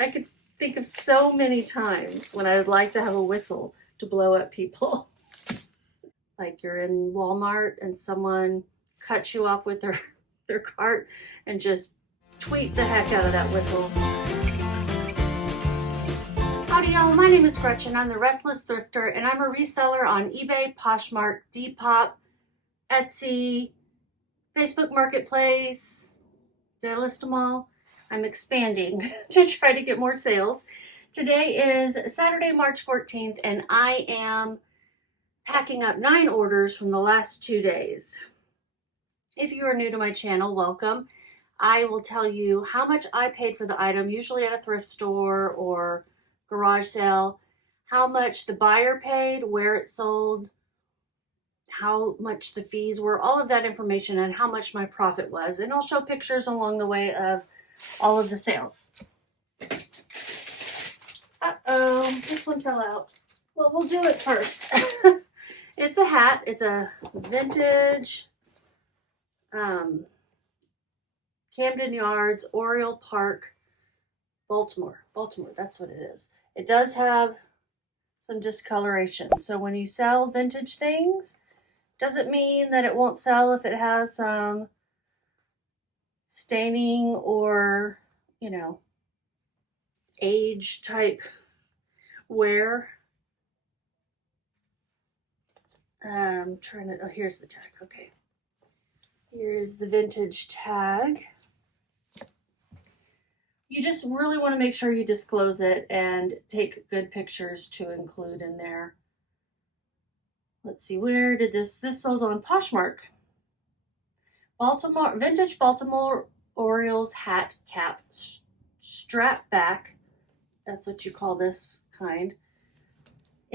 I could think of so many times when I would like to have a whistle to blow at people. Like you're in Walmart and someone cuts you off with their cart and just tweet the heck out of that whistle. Howdy y'all, my name is Gretchen. I'm the Restless Thrifter and I'm a reseller on eBay, Poshmark, Depop, Etsy, Facebook Marketplace. Did I list them all? I'm expanding to try to get more sales. Today is Saturday, March 14th, and I am packing up 9 orders from the last 2 days. If you are new to my channel, welcome. I will tell you how much I paid for the item, usually at a thrift store or garage sale, how much the buyer paid, where it sold, how much the fees were, all of that information, and how much my profit was. And I'll show pictures along the way of all of the sales. Uh-oh, this one fell out. Well, we'll do it first. It's a hat. It's a vintage Camden Yards, Oriole Park, Baltimore. Baltimore, that's what it is. It does have some discoloration. So when you sell vintage things, doesn't mean that it won't sell if it has some staining or, you know, age type wear. I'm trying to, oh, here's the tag. Okay. Here's the vintage tag. You just really want to make sure you disclose it and take good pictures to include in there. Let's see, where did this sold on Poshmark. Baltimore, vintage Baltimore Orioles hat cap, strap back. That's what you call this kind.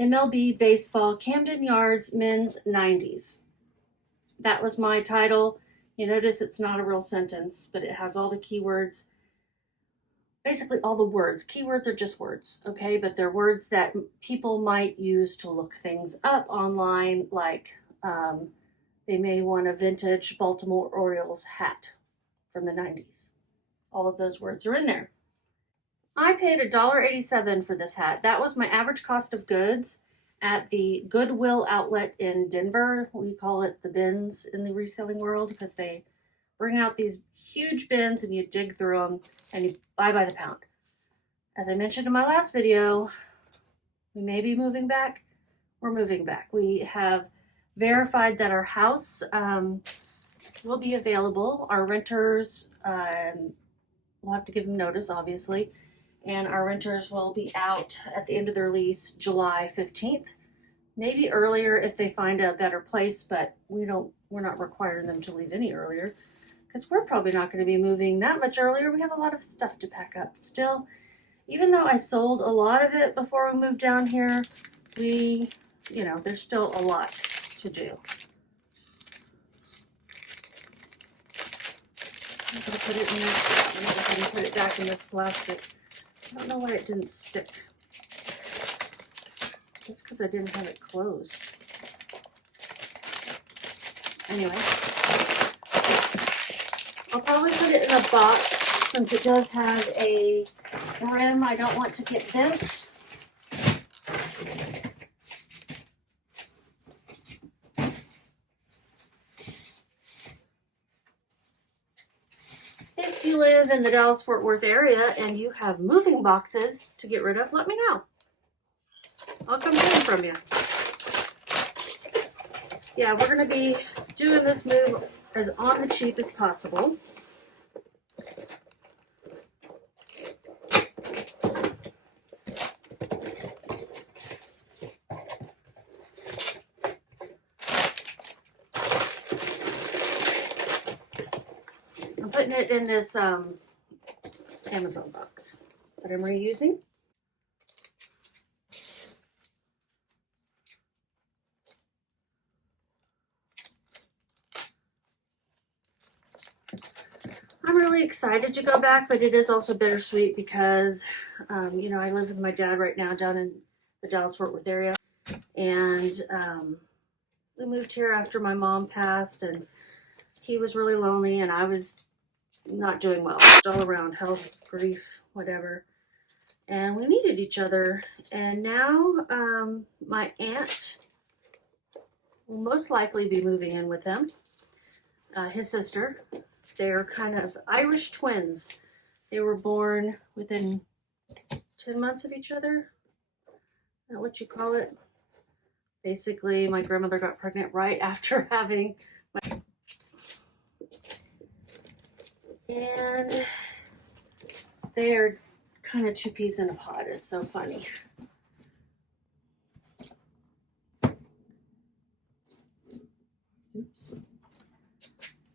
MLB baseball, Camden Yards, men's 90s. That was my title. You notice it's not a real sentence, but it has all the keywords. Basically all the words. Keywords are just words, okay? But they're words that people might use to look things up online, like they may want a vintage Baltimore Orioles hat from the 90s. All of those words are in there. I paid $1.87 for this hat. That was my average cost of goods at the Goodwill outlet in Denver. We call it the bins in the reselling world because they bring out these huge bins and you dig through them and you buy by the pound. As I mentioned in my last video, we may be moving back. We're moving back. We have verified that our house will be available. Our renters, we'll have to give them notice, obviously, and our renters will be out at the end of their lease July 15th. Maybe earlier if they find a better place, but we're not requiring them to leave any earlier because we're probably not going to be moving that much earlier. We have a lot of stuff to pack up still. Even though I sold a lot of it before we moved down here, there's still a lot to do. I'm going to put it in this, I'm going to put it back in this plastic. I don't know why it didn't stick. It's because I didn't have it closed. Anyway, I'll probably put it in a box since it does have a rim I don't want to get bent. If you live in the Dallas-Fort Worth area and you have moving boxes to get rid of, let me know. I'll come get them from you. Yeah, we're going to be doing this move as on the cheap as possible. I'm putting it in this Amazon box that I'm reusing. I'm really excited to go back, but it is also bittersweet because, I live with my dad right now down in the Dallas-Fort Worth area. And we moved here after my mom passed, and he was really lonely, and I was not doing well. Just all around, health, grief, whatever. and we needed each other. And now my aunt will most likely be moving in with him, his sister. They're kind of Irish twins. They were born within 10 months of each other. Is that what you call it? Basically, my grandmother got pregnant right after having my... And they're kind of two peas in a pod. It's so funny. Oops.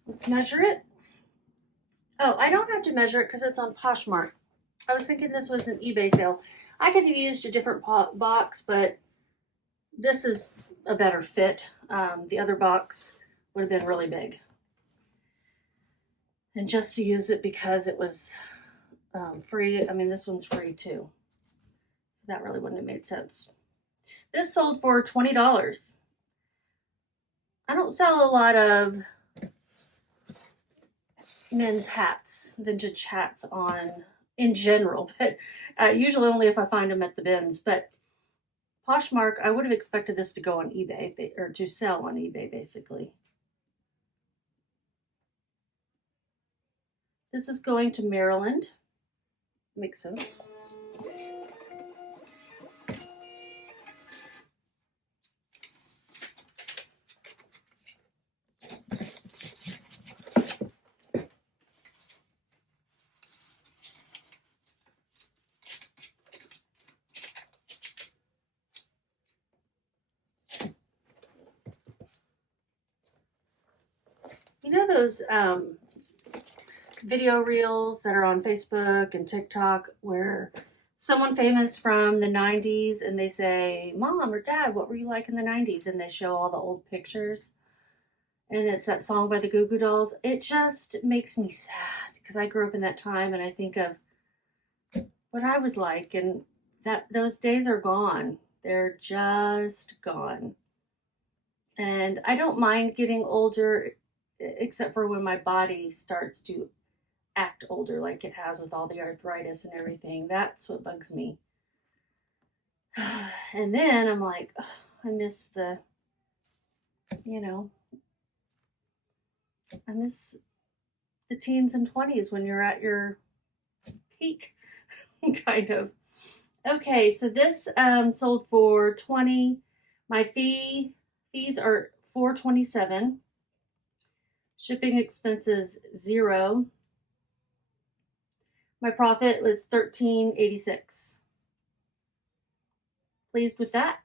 Let's measure it. Oh, I don't have to measure it because it's on Poshmark. I was thinking this was an eBay sale. I could have used a different box, but this is a better fit. The other box would have been really big. And just to use it because it was free. I mean, this one's free too. That really wouldn't have made sense. This sold for $20. I don't sell a lot of men's hats, vintage hats in general, but usually only if I find them at the bins. But Poshmark, I would have expected this to go on eBay, or to sell on eBay, basically. This is going to Maryland. Makes sense. You know those video reels that are on Facebook and TikTok where someone famous from the 90s and they say, Mom or Dad, what were you like in the 90s? And they show all the old pictures. And it's that song by the Goo Goo Dolls. It just makes me sad because I grew up in that time and I think of what I was like, and that those days are gone. They're just gone. And I don't mind getting older, except for when my body starts to act older like it has with all the arthritis and everything. That's what bugs me. And then I'm like, oh, I miss the, I miss the teens and 20s when you're at your peak, kind of. Okay, so this sold for $20. My fees are $4.27. Shipping expenses $0. My profit was $13.86. Pleased with that.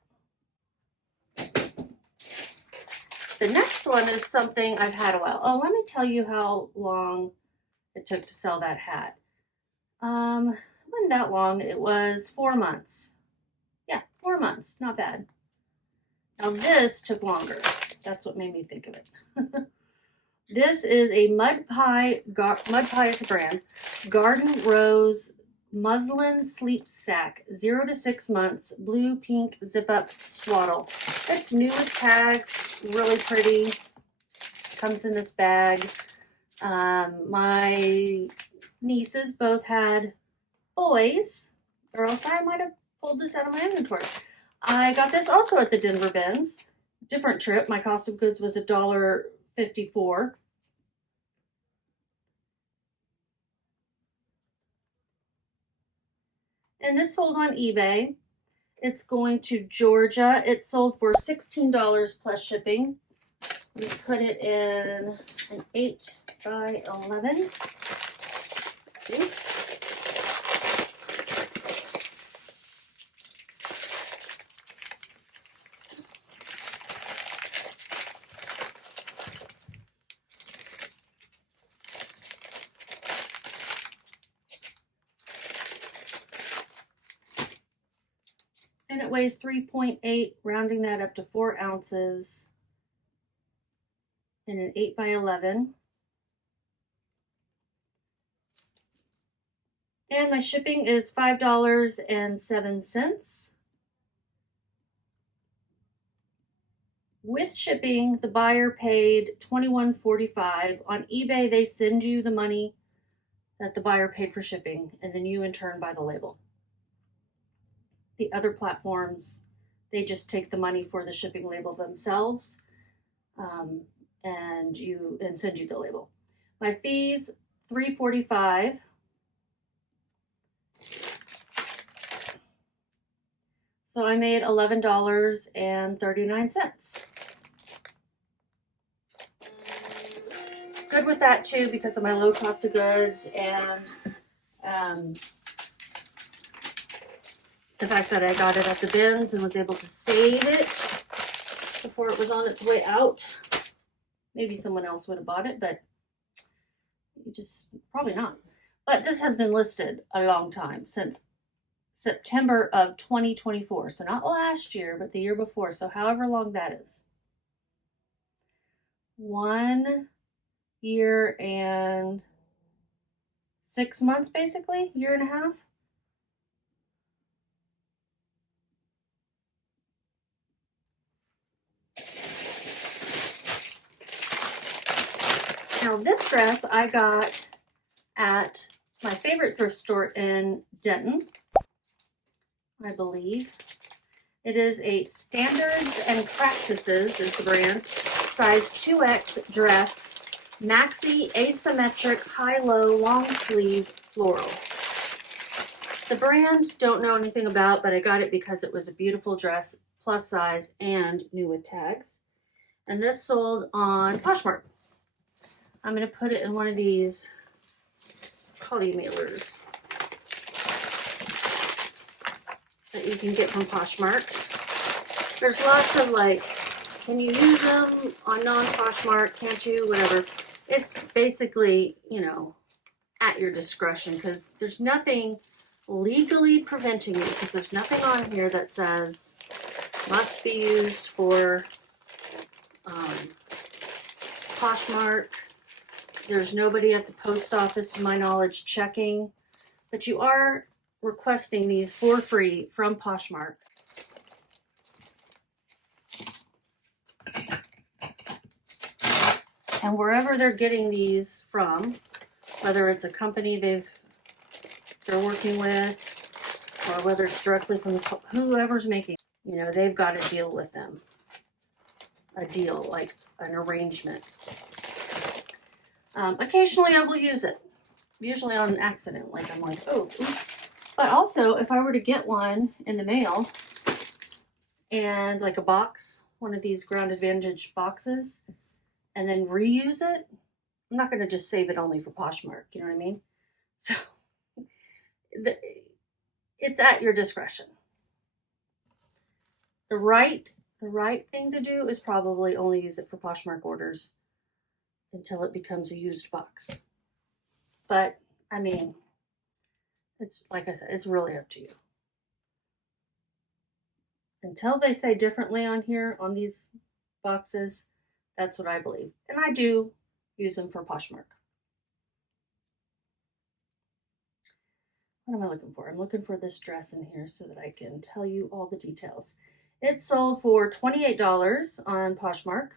The next one is something I've had a while. Oh, let me tell you how long it took to sell that hat. It wasn't that long. It was 4 months. Yeah, 4 months. Not bad. Now this took longer. That's what made me think of it. This is a Mudpie. Mudpie is the brand. Garden Rose muslin sleep sack, 0 to 6 months, blue pink zip up swaddle. It's new with tags, really pretty. Comes in this bag. My nieces both had boys, or else I might have pulled this out of my inventory. I got this also at the Denver Bins. Different trip. My cost of goods was $1.54. And this sold on eBay. It's going to Georgia. It sold for $16 plus shipping. We put it in an 8 by 11. See? And it weighs 3.8, rounding that up to 4 ounces in an 8 by 11. And my shipping is $5.07. With shipping, the buyer paid $21.45. On eBay, they send you the money that the buyer paid for shipping, and then you in turn buy the label. The other platforms, they just take the money for the shipping label themselves, and send you the label. My fees, $3.45. So I made $11.39. Good with that too because of my low cost of goods and the fact that I got it at the bins and was able to save it before it was on its way out. Maybe someone else would have bought it, but you just probably not. But this has been listed a long time, since September of 2024. So not last year, but the year before. So however long that is. 1 year and 6 months, basically, year and a half. Now this dress I got at my favorite thrift store in Denton, I believe. It is a Standards and Practices is the brand, size 2X dress, maxi asymmetric high-low long sleeve floral. The brand don't know anything about, but I got it because it was a beautiful dress, plus size, and new with tags. And this sold on Poshmark. I'm going to put it in one of these poly mailers that you can get from Poshmark. There's lots of like, can you use them on non-Poshmark? Can't you? Whatever. It's basically, you know, at your discretion because there's nothing legally preventing you, because there's nothing on here that says must be used for Poshmark. There's nobody at the post office, to my knowledge, checking, but you are requesting these for free from Poshmark. And wherever they're getting these from, whether it's a company they're working with, or whether it's directly from whoever's making, you know, they've got a deal with them. A deal, like an arrangement. Occasionally I will use it, usually on accident, like I'm like, oh, oops. But also, if I were to get one in the mail, and like a box, one of these Grounded Vantage boxes, and then reuse it, I'm not going to just save it only for Poshmark, you know what I mean? So, it's at your discretion. The right thing to do is probably only use it for Poshmark orders until it becomes a used box. But, I mean, it's, like I said, it's really up to you. Until they say differently on here, on these boxes, that's what I believe. And I do use them for Poshmark. What am I looking for? I'm looking for this dress in here so that I can tell you all the details. It sold for $28 on Poshmark.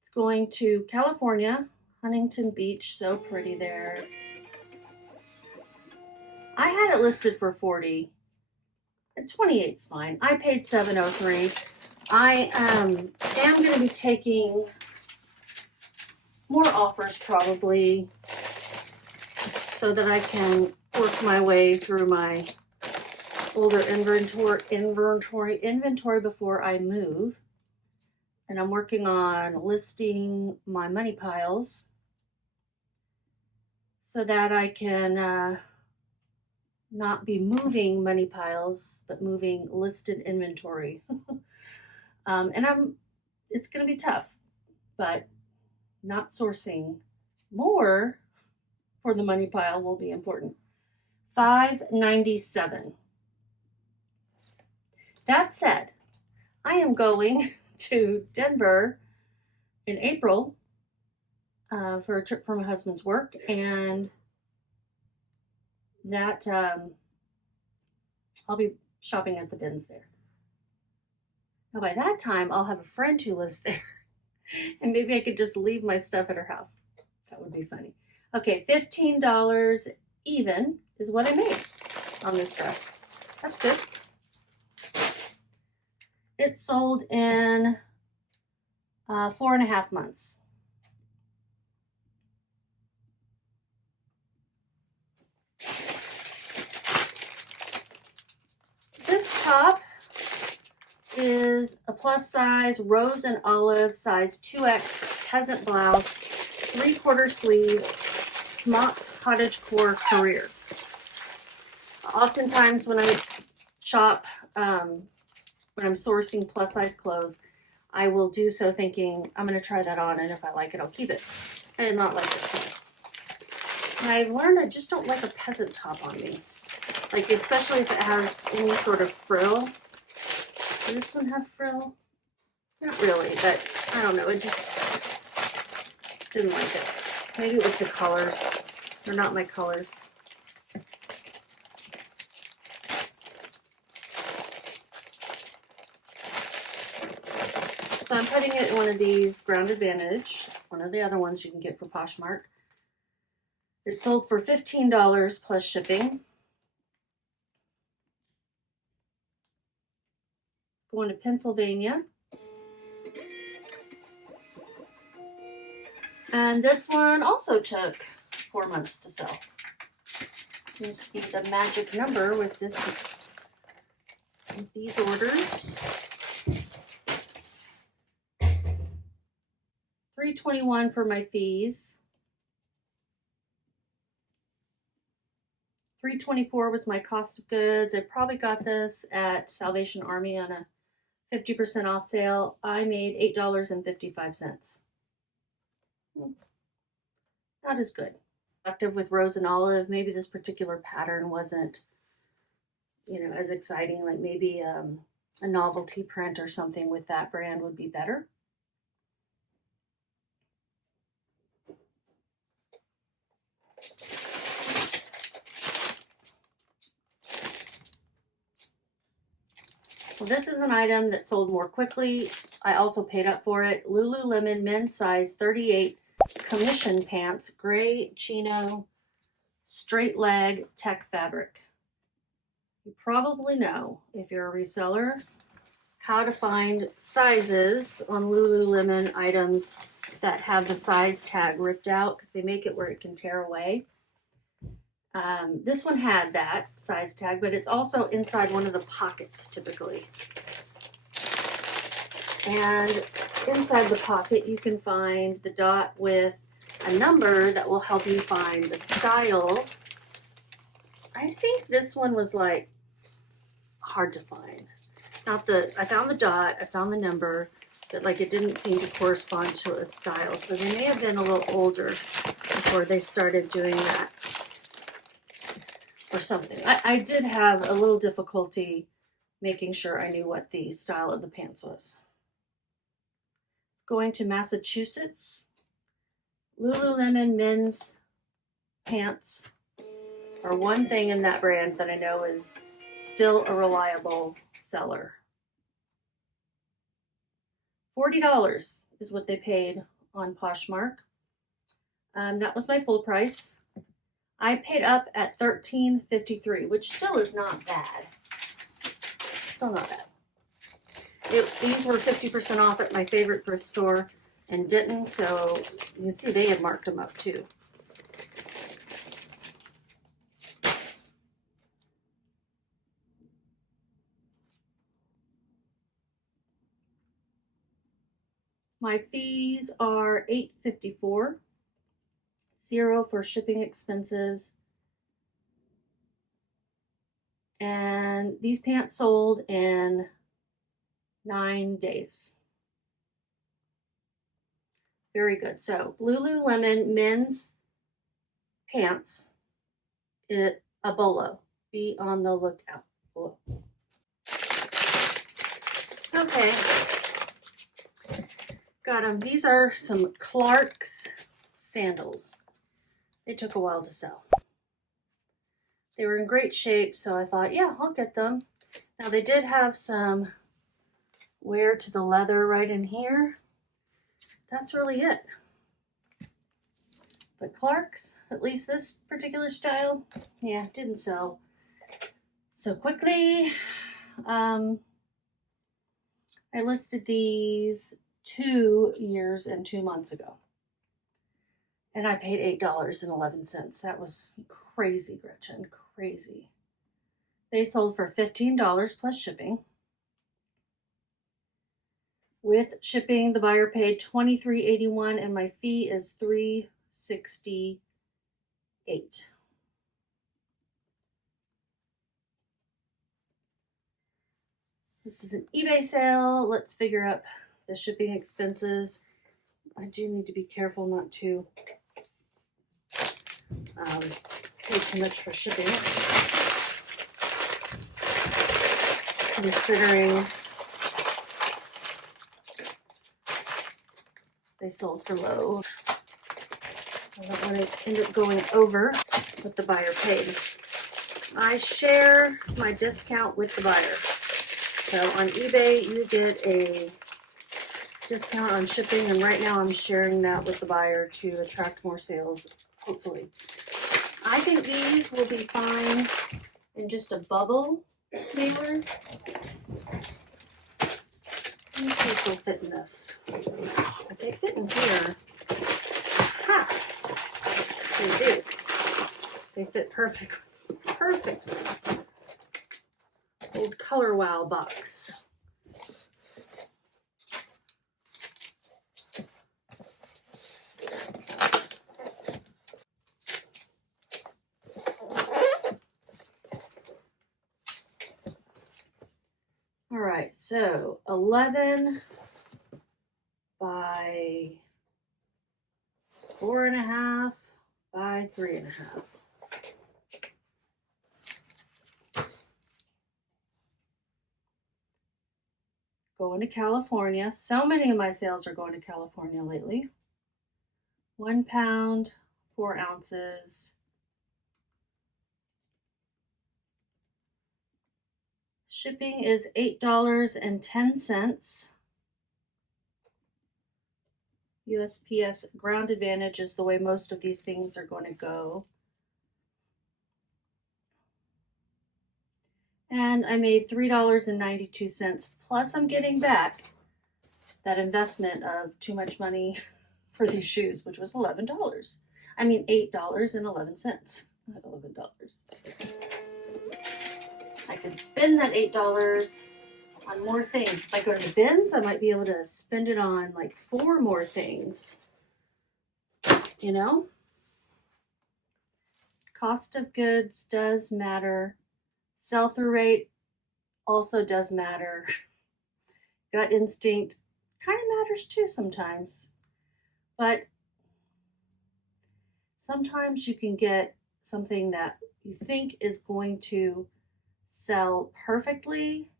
It's going to California, Huntington Beach. So pretty there. I had it listed for $40. 28's fine. I paid $7.03. I am going to be taking more offers probably so that I can work my way through my older inventory before I move. And I'm working on listing my money piles so that I can not be moving money piles, but moving listed inventory. And it's going to be tough, but not sourcing more for the money pile will be important. $5.97. That said, I am going to Denver in April for a trip for my husband's work, and that I'll be shopping at the bins there. Now by that time, I'll have a friend who lives there, and maybe I could just leave my stuff at her house. That would be funny. Okay, $15 even is what I made on this dress. That's good. It sold in 4.5 months. This top is a plus size rose and olive size 2X peasant blouse, 3/4 sleeve, smocked cottagecore career. Oftentimes when I shop, when I'm sourcing plus size clothes, I will do so thinking I'm going to try that on, and if I like it, I'll keep it. I did not like this one. And I've learned I just don't like a peasant top on me. Like, especially if it has any sort of frill. Does this one have frill? Not really, but I don't know. It just didn't like it. Maybe it was the colors. They're not my colors. So I'm putting it in one of these Ground Advantage, one of the other ones you can get for Poshmark. It sold for $15 plus shipping. Going to Pennsylvania. And this one also took 4 months to sell. Seems to be the magic number with these orders. $3.21 for my fees. $3.24 was my cost of goods. I probably got this at Salvation Army on a 50% off sale. I made $8.55. Not as good. Active with rose and olive. Maybe this particular pattern wasn't, as exciting. Like maybe a novelty print or something with that brand would be better. Well, this is an item that sold more quickly. I also paid up for it. Lululemon men's size 38 commission pants, gray chino, straight leg tech fabric. You probably know, if you're a reseller, how to find sizes on Lululemon items that have the size tag ripped out, because they make it where it can tear away. This one had that size tag, but it's also inside one of the pockets typically. And inside the pocket you can find the dot with a number that will help you find the style. I think this one was like hard to find. I found the dot, I found the number, but like it didn't seem to correspond to a style. So they may have been a little older before they started doing that or something. I did have a little difficulty making sure I knew what the style of the pants was. It's going to Massachusetts. Lululemon men's pants are one thing in that brand that I know is still a reliable seller. $40 is what they paid on Poshmark. That was my full price. I paid up at $13.53, which still is not bad. Still not bad. These were 50% off at my favorite thrift store and didn't, so you can see they had marked them up too. My fees are $8.54, $0 for shipping expenses. And these pants sold in 9 days. Very good. So Lululemon men's pants, a bolo. Be on the lookout below. Okay. Got them. These are some Clark's sandals. They took a while to sell. They were in great shape, so I thought, yeah, I'll get them. Now they did have some wear to the leather right in here. That's really it. But Clark's, at least this particular style, yeah, didn't sell. So quickly, I listed these 2 years and 2 months ago. And I paid $8.11. That was crazy, Gretchen, crazy. They sold for $15 plus shipping. With shipping, the buyer paid $23.81 and my fee is $3.68. This is an eBay sale. Let's figure out the shipping expenses. I do need to be careful not to pay too much for shipping, considering they sold for low. I don't want to end up going over what the buyer paid. I share my discount with the buyer. So on eBay, you get a discount on shipping, and right now I'm sharing that with the buyer to attract more sales, hopefully. I think these will be fine in just a bubble mailer. Let me see if they'll fit in this. If they fit in here, ha! They do. They fit perfectly. Perfectly. Old Color Wow box. All right, so 11 by 4.5 by 3.5. Going to California. So many of my sales are going to California lately. 1 pound, 4 ounces. Shipping is $8.10. USPS Ground Advantage is the way most of these things are going to go. And I made $3.92, plus I'm getting back that investment of too much money for these shoes, which was $11. I mean $8.11, not $11. I could spend that $8 on more things. If I go to the bins, I might be able to spend it on like 4 more things. You know? Cost of goods does matter. Sell-through rate also does matter. Gut instinct kind of matters too sometimes. But sometimes you can get something that you think is going to sell perfectly,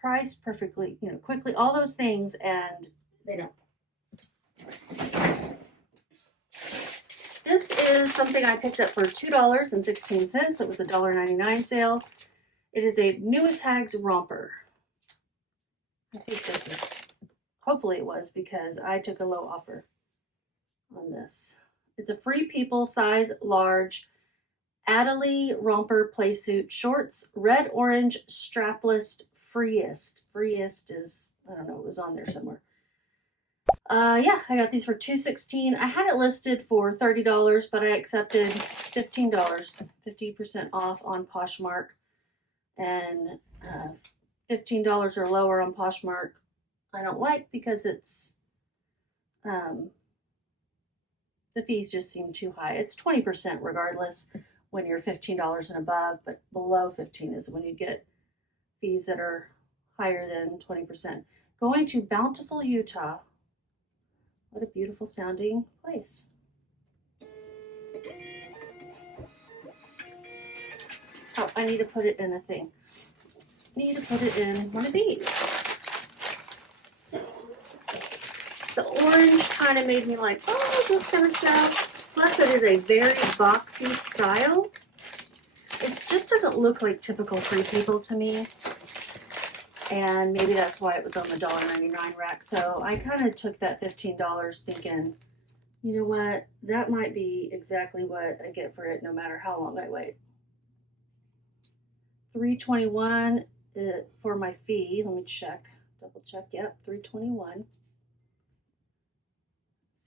priced perfectly, quickly, all those things, and they don't. This is something I picked up for $2.16. It was a $1.99 sale. It is a Newest Hags romper. I think this is, hopefully it was, because I took a low offer on this. It's a Free People size large Adelie romper playsuit shorts, red orange strapless freest. Freest is, I don't know, it was on there somewhere. Yeah, I got these for $2.16. I had it listed for $30, but I accepted $15, 50% off on Poshmark, and $15 or lower on Poshmark I don't like, because it's the fees just seem too high. It's 20% regardless when you're $15 and above, but below 15 is when you get fees that are higher than 20%. Going to Bountiful, Utah. What a beautiful sounding place. Oh, I need to put it in a thing. Need to put it in one of these. The orange kind of made me like, oh, this kind of stuff. Plus, it is a very boxy style. It just doesn't look like typical Free People to me. And maybe that's why it was on the $1.99 rack. So I kind of took that $15 thinking, you know what, that might be exactly what I get for it no matter how long I wait. $3.21 for my fee. Let me check, double check. Yep, $3.21.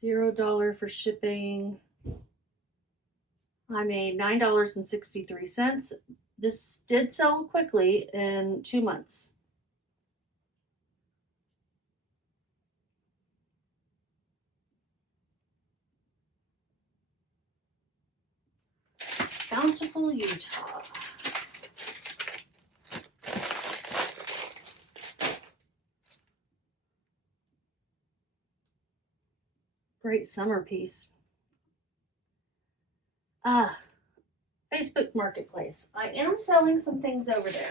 $0 for shipping. I made $9.63. This did sell quickly in 2 months. Bountiful, Utah. Great summer piece. Facebook Marketplace. I am selling some things over there.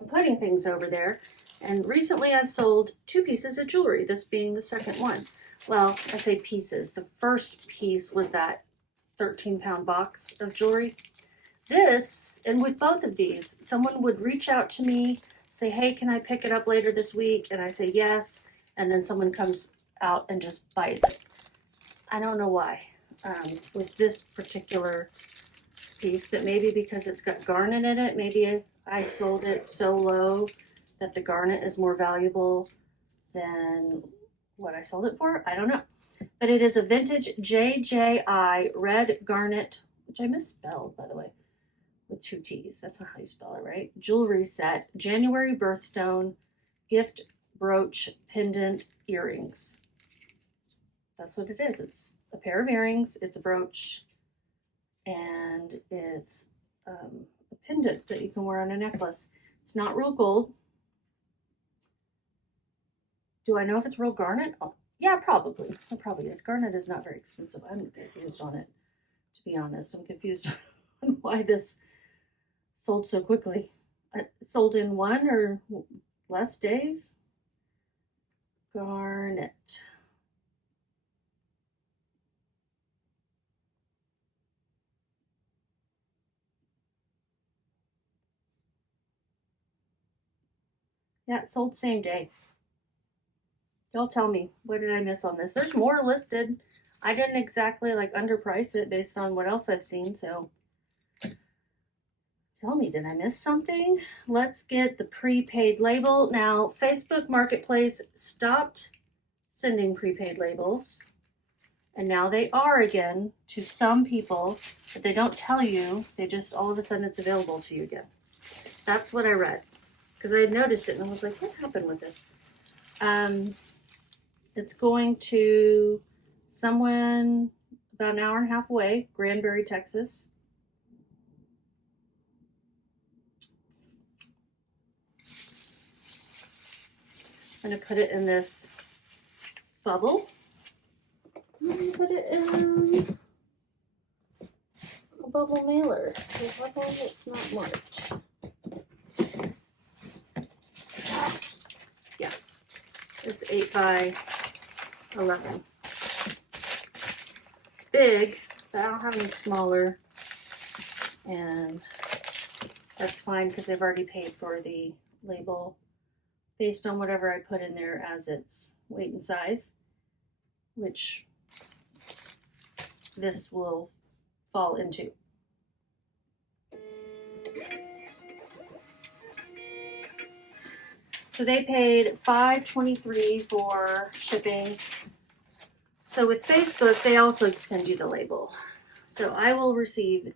I'm putting things over there. And recently I've sold 2 pieces of jewelry, this being the second one. Well, I say pieces. The first piece was that 13-pound box of jewelry. This, and with both of these, someone would reach out to me, say, hey, can I pick it up later this week? And I say yes. And then someone comes out and just buys it. I don't know why. With this particular piece, but maybe because it's got garnet in it, maybe I sold it so low that the garnet is more valuable than what I sold it for. I don't know. But it is a vintage JJI red garnet, which I misspelled, by the way, with 2 T's. That's not how you spell it, right? Jewelry set, January birthstone, gift brooch, pendant, earrings. That's what it is. It's a pair of earrings, it's a brooch, and it's a pendant that you can wear on a necklace. It's not real gold. Do I know if it's real garnet? Oh, yeah, probably. It probably is. Garnet is not very expensive. I'm confused on it, to be honest. I'm confused on why this sold so quickly. It sold in 1 or less days. Garnet. Yeah, it sold same day. Y'all tell me, what did I miss on this? There's more listed. I didn't exactly like underprice it based on what else I've seen, so tell me, did I miss something? Let's get the prepaid label. Now, Facebook Marketplace stopped sending prepaid labels, and now they are again to some people, but they don't tell you. They just, all of a sudden, it's available to you again. That's what I read, because I had noticed it, and I was like, what happened with this? It's going to someone about an hour and a half away, Granbury, Texas. I'm going to put it in this bubble. I'm going to put it in a bubble mailer. The bubble, it's not marked. Yeah, it's 8 by 11. It's big, but I don't have any smaller, and that's fine because they've already paid for the label based on whatever I put in there as its weight and size, which this will fall into. So they paid $5.23 for shipping. So with Facebook, they also send you the label. So I will receive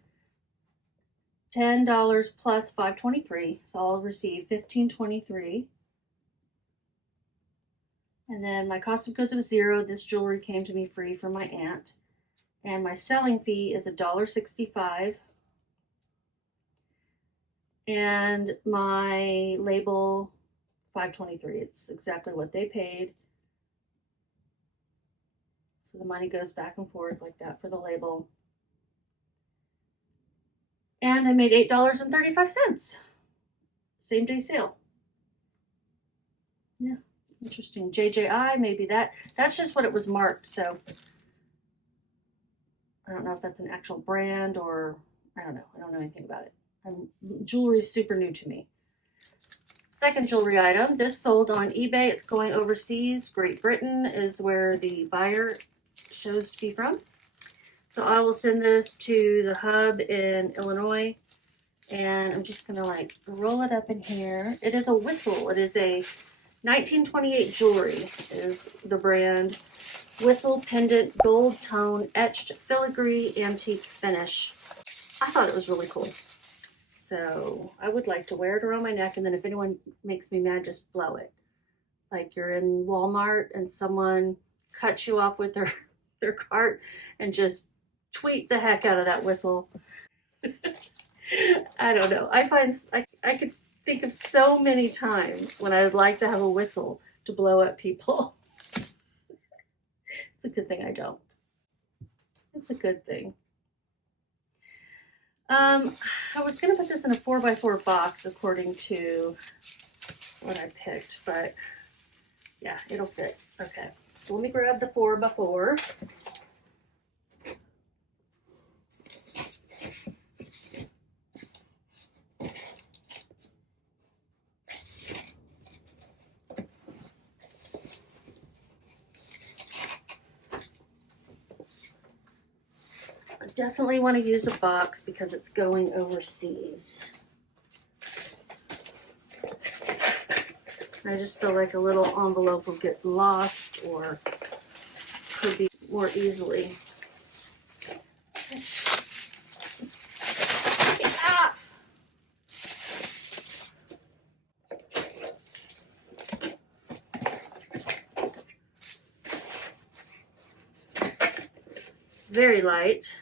$10 plus $5.23. So I'll receive $15.23. And then my cost of goods was $0. This jewelry came to me free from my aunt. And my selling fee is $1.65. And my label, $5.23. It's exactly what they paid. So the money goes back and forth like that for the label. And I made $8.35. Same day sale. Yeah, interesting. JJI, maybe that's just what it was marked. So I don't know if that's an actual brand or I don't know. I don't know anything about it. Jewelry is super new to me. Second jewelry item. This sold on eBay. It's going overseas. Great Britain is where the buyer shows to be from. So I will send this to the hub in Illinois, And I'm just gonna like roll it up in here. It is a whistle. It is a 1928 Jewelry is the brand. Whistle pendant, gold tone, etched filigree, antique finish. I thought it was really cool. So I would like to wear it around my neck, and then if anyone makes me mad, just blow it. Like you're in Walmart and someone cuts you off with their cart and just tweet the heck out of that whistle. I don't know. I could think of so many times when I would like to have a whistle to blow at people. It's a good thing I don't. It's a good thing. I was going to put this in a 4x4 box according to what I picked, but yeah, it'll fit. Okay, so let me grab the 4x4. I definitely want to use a box because it's going overseas. I just feel like a little envelope will get lost or could be more easily. Get off! Very light.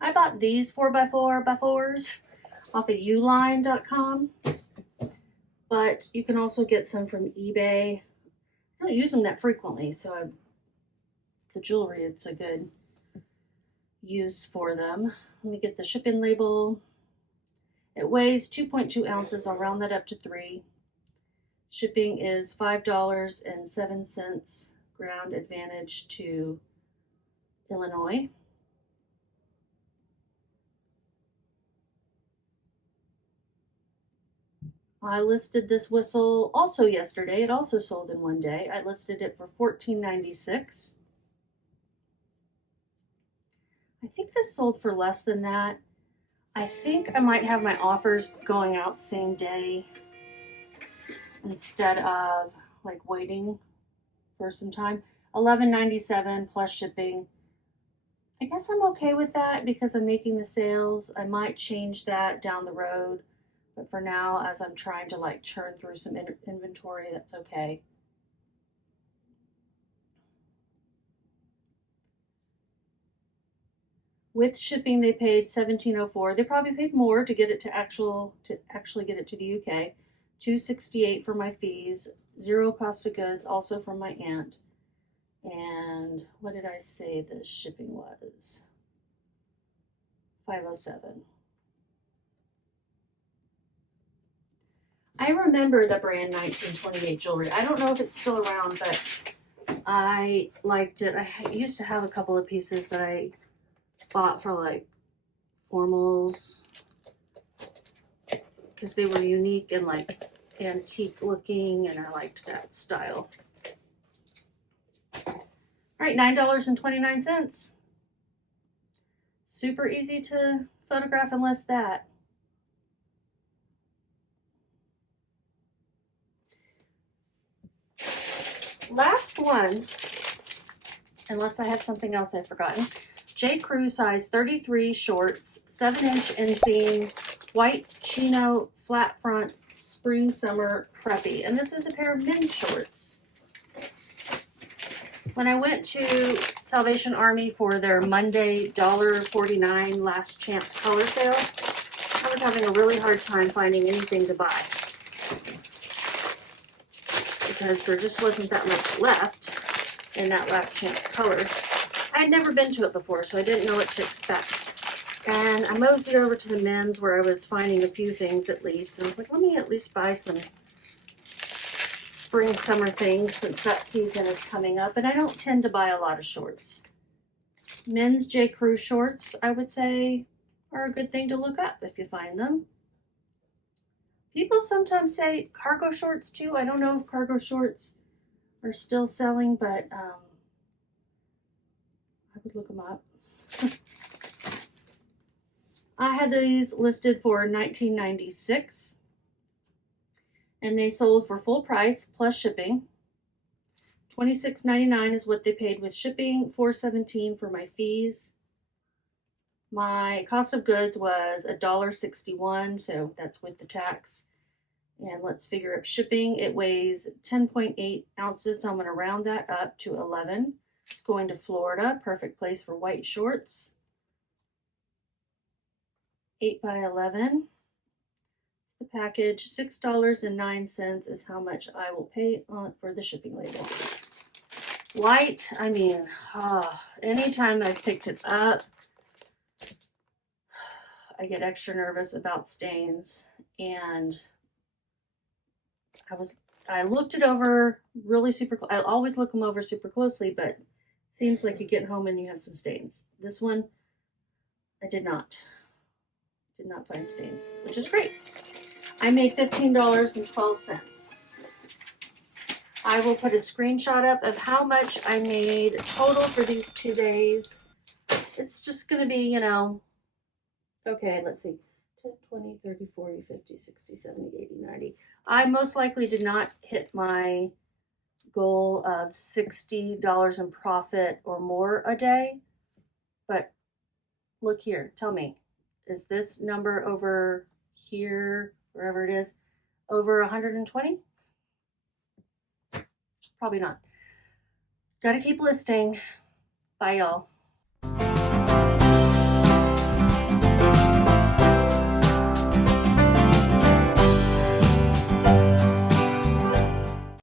I bought these 4x4x4s off of uline.com, but you can also get some from eBay. I don't use them that frequently, so the jewelry, it's a good use for them. Let me get the shipping label. It weighs 2.2 ounces. I'll round that up to 3. Shipping is $5.07, ground advantage to Illinois. I listed this whistle also yesterday. It also sold in one day. I listed it for $14.96. I think this sold for less than that. I think I might have my offers going out same day instead of like waiting for some time. $11.97 plus shipping. I guess I'm okay with that because I'm making the sales. I might change that down the road. But for now, as I'm trying to like churn through some inventory, that's okay. With shipping, they paid $17.04. They probably paid more to get it to actually get it to the UK. $2.68 for my fees, 0 cost of goods, also from my aunt. And what did I say the shipping was? $5.07. I remember the brand 1928 Jewelry. I don't know if it's still around, but I liked it. I used to have a couple of pieces that I bought for like formals because they were unique and like antique looking, and I liked that style. All right, $9.29. Super easy to photograph and list that. Last one, unless I have something else I've forgotten. J. Crew size 33 shorts, 7-inch inseam, white chino, flat front, spring, summer, preppy. And this is a pair of men's shorts. When I went to Salvation Army for their Monday $1.49 last chance color sale, I was having a really hard time finding anything to buy because there just wasn't that much left in that last chance color. I had never been to it before, so I didn't know what to expect. And I moseyed over to the men's where I was finding a few things at least. And I was like, let me at least buy some spring, summer things since that season is coming up. And I don't tend to buy a lot of shorts. Men's J. Crew shorts, I would say, are a good thing to look up if you find them. People sometimes say cargo shorts too. I don't know if cargo shorts are still selling, but I would look them up. I had these listed for $19.96, and they sold for full price plus shipping. $26.99 is what they paid with shipping, $4.17 for my fees. My cost of goods was $1.61, so that's with the tax. And let's figure up shipping. It weighs 10.8 ounces, so I'm going to round that up to 11. It's going to Florida, perfect place for white shorts. 8 by 11. The package, $6.09 is how much I will pay for the shipping label. White, I mean, anytime I've picked it up, I get extra nervous about stains, and I looked it over really I always look them over super closely, but it seems like you get home and you have some stains. This one, I did not find stains, which is great. I made $15.12. I will put a screenshot up of how much I made total for these 2 days. It's just going to be, you know, okay, let's see. 10, 20, 30, 40, 50, 60, 70, 80, 90. I most likely did not hit my goal of $60 in profit or more a day. But look here, tell me, is this number over here, wherever it is, over 120? Probably not. Gotta keep listing. Bye, y'all.